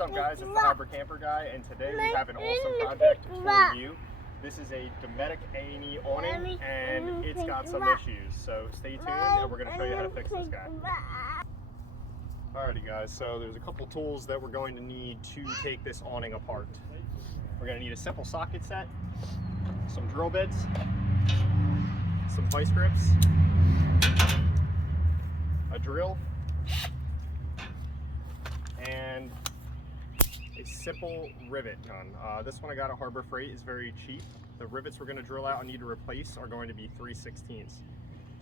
What's up, guys? It's the Hyper Camper Guy, and today we have an awesome project for you. This is a Dometic A&E awning, and it's got some issues. So stay tuned, and we're going to show you how to fix this guy. Alrighty, guys. So there's a couple tools that we're going to need to take this awning apart. We're going to need a simple socket set, some drill bits, some vice grips, a drill, and a simple rivet gun. This one I got at Harbor Freight is very cheap. The rivets we're going to drill out and need to replace are going to be 3/16.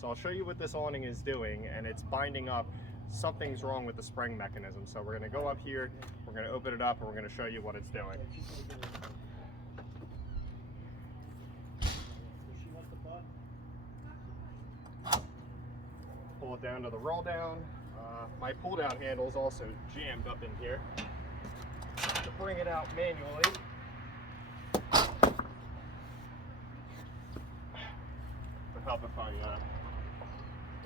So I'll show you what this awning is doing, and it's binding up. Something's wrong with the spring mechanism. So we're going to go up here, we're going to open it up, and we're going to show you what it's doing. Pull it down to the roll down. My pull down handle is also jammed up in here. To bring it out manually, to help if I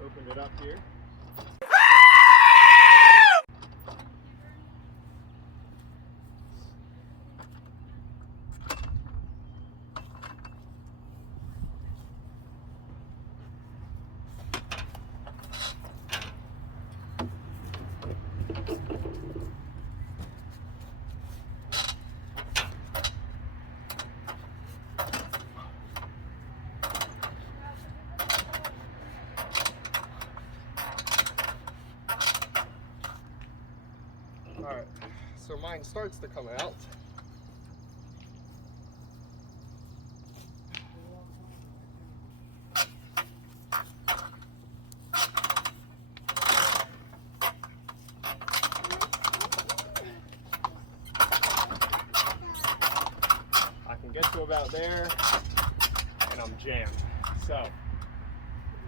opened it up here. Alright, so mine starts to come out. I can get to about there, and I'm jammed. So,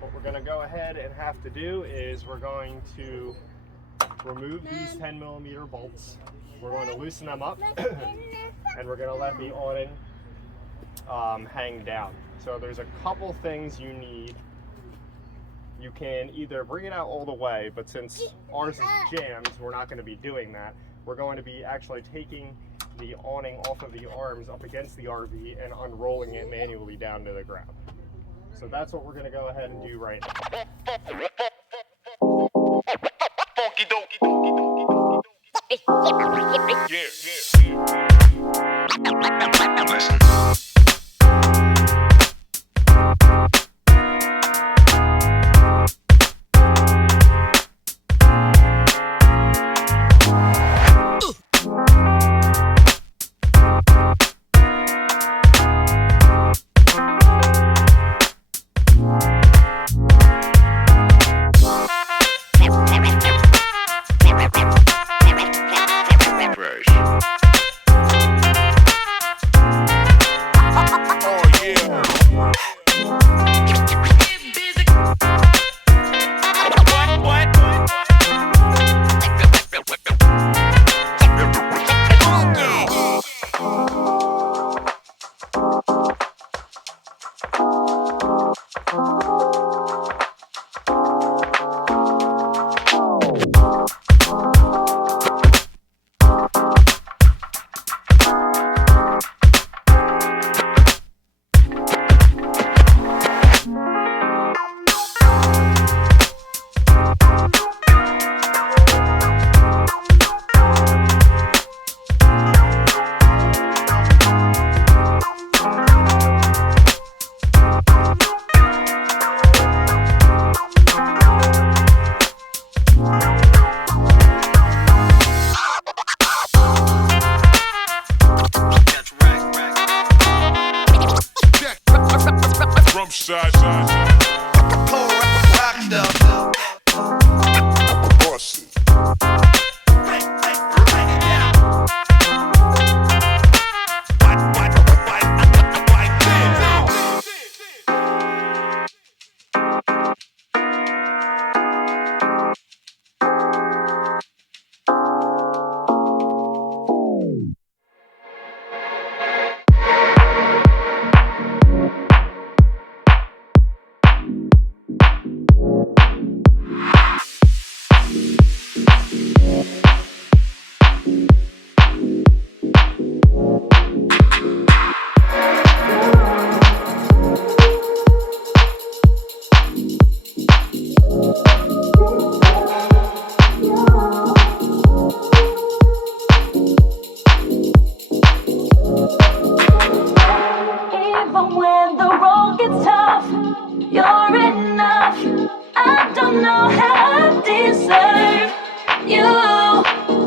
what we're going to go ahead and have to do is we're going to remove these 10mm bolts. We're going to loosen them up and we're going to let the awning hang down. So there's a couple things you need. You can either bring it out all the way, but since ours is jammed, we're not going to be doing that. We're going to be actually taking the awning off of the arms up against the RV and unrolling it manually down to the ground. So that's what we're going to go ahead and do right now.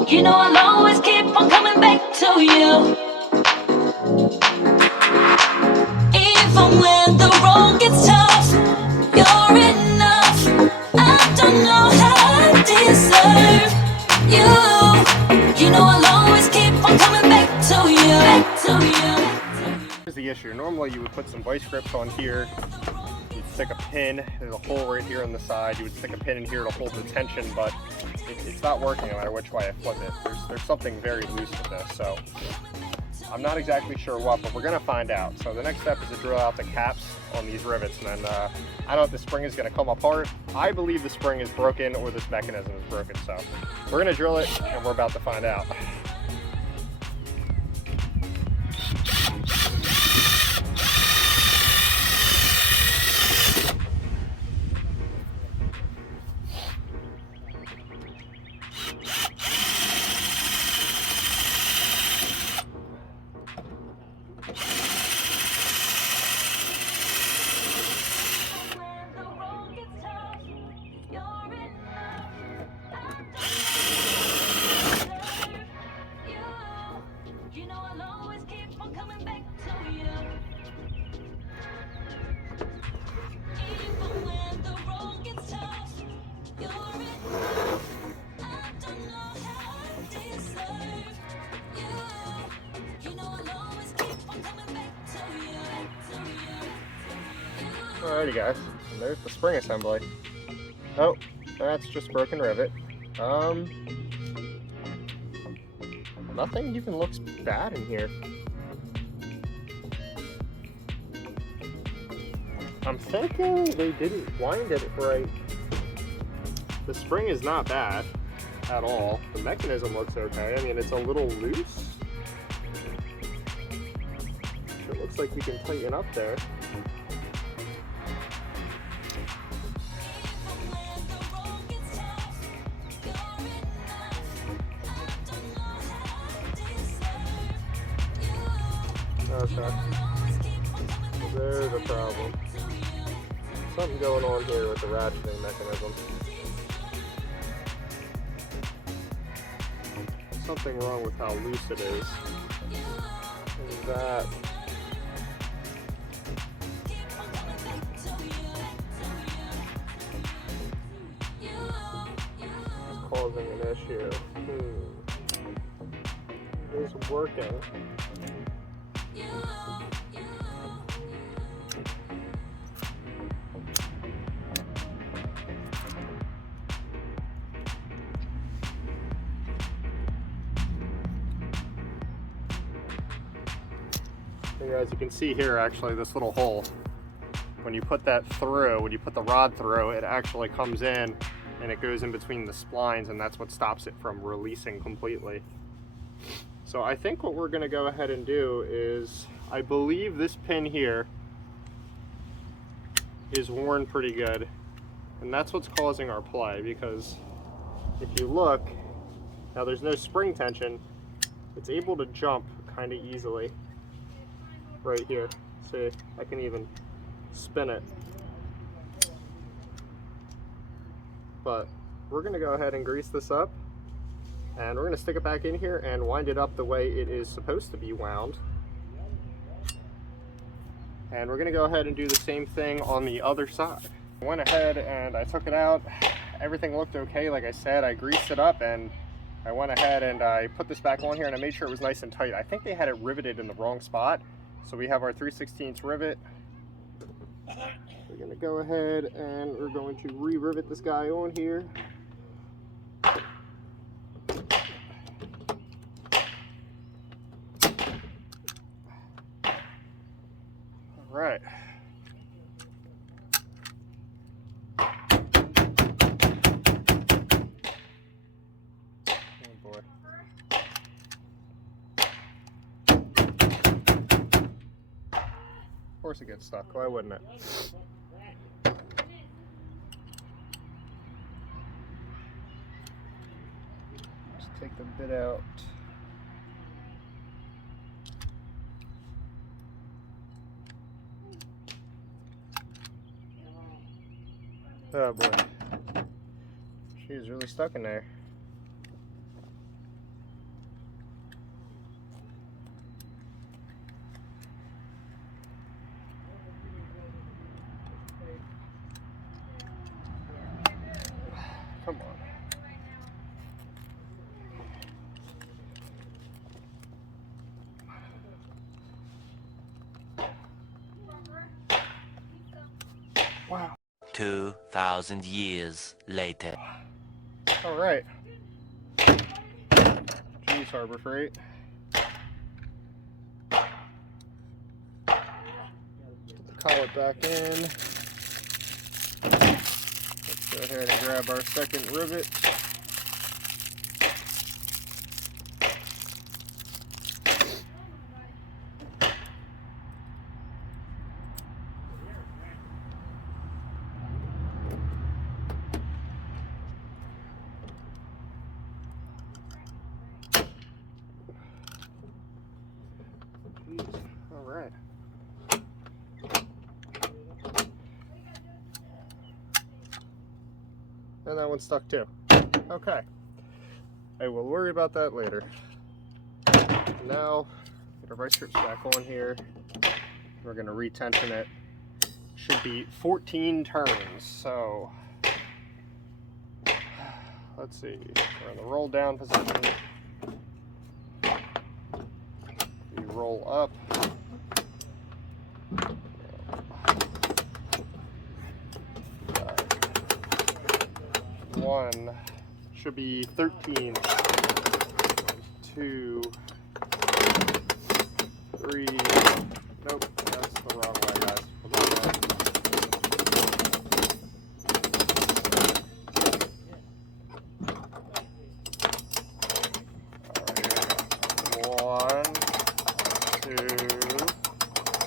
You know I'll always keep on coming back to you. Even when the road gets tough, you're enough. I don't know how I deserve you. You know I'll always keep on coming back to you. Back to you. Here's the issue. Normally you would put some vice grips on here. You'd stick a pin. There's a hole right here on the side. You would stick a pin in here to hold the tension, but it's not working no matter which way I flip it. There's something very loose with this, so I'm not exactly sure what, but we're gonna find out. So the next step is to drill out the caps on these rivets, and then I don't know if the spring is gonna come apart. I believe the spring is broken or this mechanism is broken, so we're gonna drill it and we're about to find out. Alrighty guys, and there's the spring assembly. Oh, that's just broken rivet. Nothing even looks bad in here. I'm thinking they didn't wind it right. The spring is not bad at all. The mechanism looks okay. I mean, it's a little loose. It looks like we can tighten up there. Okay. There's a problem. Something going on here with the ratcheting mechanism. Something wrong with how loose it is. Is that causing an issue? It is working. As you can see here, actually, this little hole, when you put that through, when you put the rod through, it actually comes in and it goes in between the splines, and that's what stops it from releasing completely. So I think what we're going to go ahead and do is, I believe this pin here is worn pretty good, and that's what's causing our play, because if you look, now there's no spring tension, it's able to jump kind of easily. Right here. See, I can even spin it. But we're going to go ahead and grease this up, and we're going to stick it back in here and wind it up the way it is supposed to be wound. And we're going to go ahead and do the same thing on the other side. I went ahead and I took it out. Everything looked okay. Like I said, I greased it up, and I went ahead and I put this back on here, and I made sure it was nice and tight. I think they had it riveted in the wrong spot. So we have our 3/16 rivet. We're going to go ahead and we're going to re-rivet this guy on here. All right. Oh boy. Of course it gets stuck, why wouldn't it? Just take the bit out. Oh boy. She is really stuck in there. Wow. 2,000 years later. All right. Jeez, Harbor Freight. Put the collet back in. Let's go ahead and grab our second rivet. All right. And that one's stuck too. Okay. I will worry about that later. Now, get our vice strips back on here. We're going to retension it. Should be 14 turns. So, let's see. We're in the roll down position. We roll up. One should be 13. 2, 3. Nope, that's the wrong way, guys. Alright, 1, 2,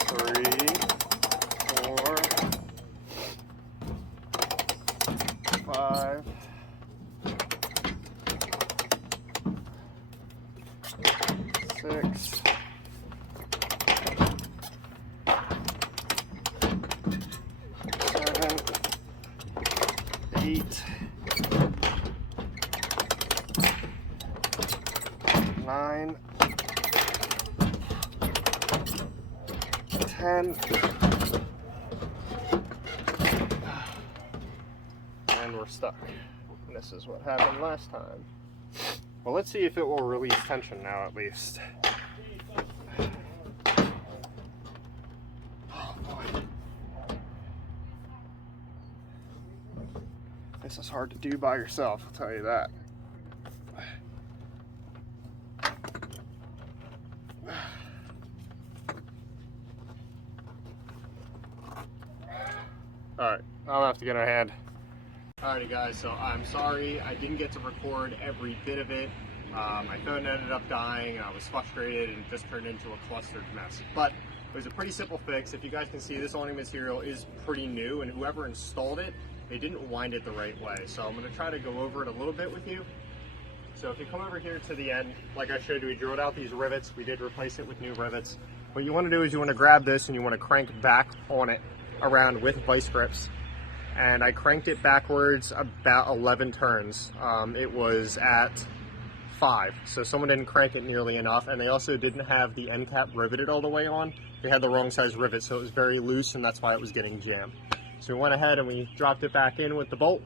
3, 4, 5, 6, 7, 8, 9, 10, and we're stuck. And this is what happened last time. Well, let's see if it will release tension now at least. Oh boy. This is hard to do by yourself, I'll tell you that. Alright, I'll have to get our hand. Alrighty guys, so I'm sorry I didn't get to record every bit of it. My phone ended up dying and I was frustrated and it just turned into a clustered mess. But it was a pretty simple fix. If you guys can see, this awning material is pretty new and whoever installed it, they didn't wind it the right way. So I'm going to try to go over it a little bit with you. So if you come over here to the end, like I showed you, we drilled out these rivets. We did replace it with new rivets. What you want to do is you want to grab this and you want to crank back on it around with vice grips. And I cranked it backwards about 11 turns. It was at 5, so someone didn't crank it nearly enough, and they also didn't have the end cap riveted all the way on. They had the wrong size rivet, so it was very loose, and that's why it was getting jammed. So we went ahead and we dropped it back in with the bolt,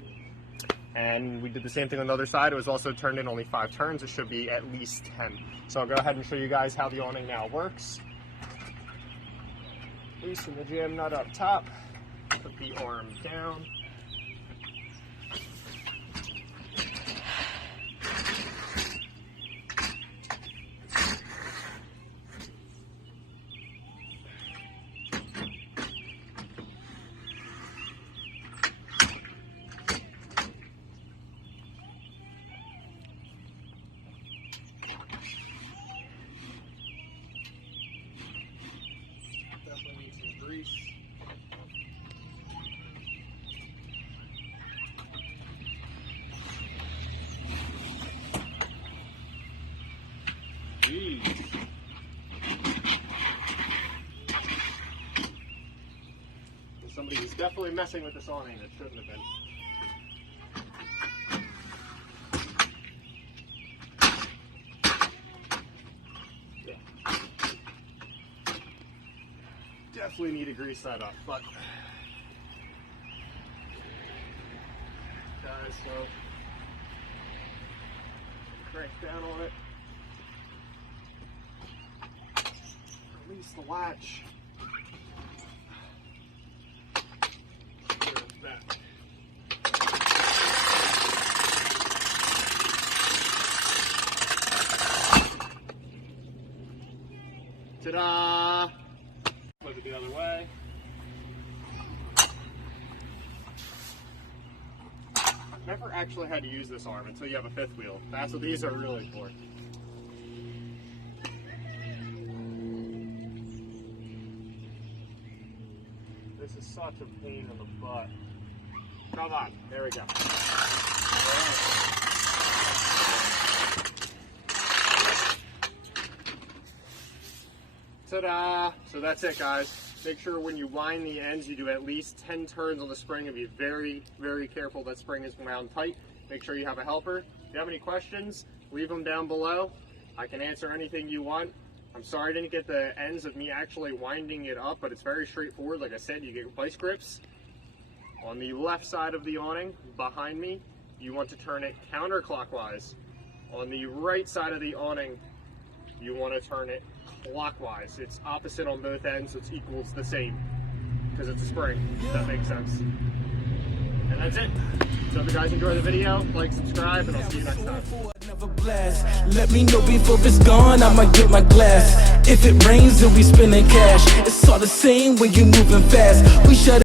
and we did the same thing on the other side. It was also turned in only 5 turns. It should be at least 10. So I'll go ahead and show you guys how the awning now works. Loosen the jam nut up top. Put the arm down. Definitely need some grease. Jeez. Somebody was definitely messing with this awning that shouldn't have been. Yeah. Definitely need to grease that up, but guys, so crank down on it. Release the latch. that. Ta-da! Flip it the other way. I've never actually had to use this arm until you have a fifth wheel. That's what these are really for. This is such a pain in the butt. Come on, there we go. Ta-da! So that's it, guys. Make sure when you wind the ends, you do at least 10 turns on the spring and be very, very careful that spring is wound tight. Make sure you have a helper. If you have any questions, leave them down below. I can answer anything you want. I'm sorry I didn't get the ends of me actually winding it up, but it's very straightforward. Like I said, you get vice grips. On the left side of the awning, behind me, you want to turn it counterclockwise. On the right side of the awning, you want to turn it clockwise. It's opposite on both ends, so it's equals the same, because it's a spring, if that makes sense. And that's it. So if you guys enjoy the video, like, subscribe, and I'll see you next time. Let me know before it's gone, I might get my glass. If it rains, then we spending cash. It's all the same when you moving fast. We shut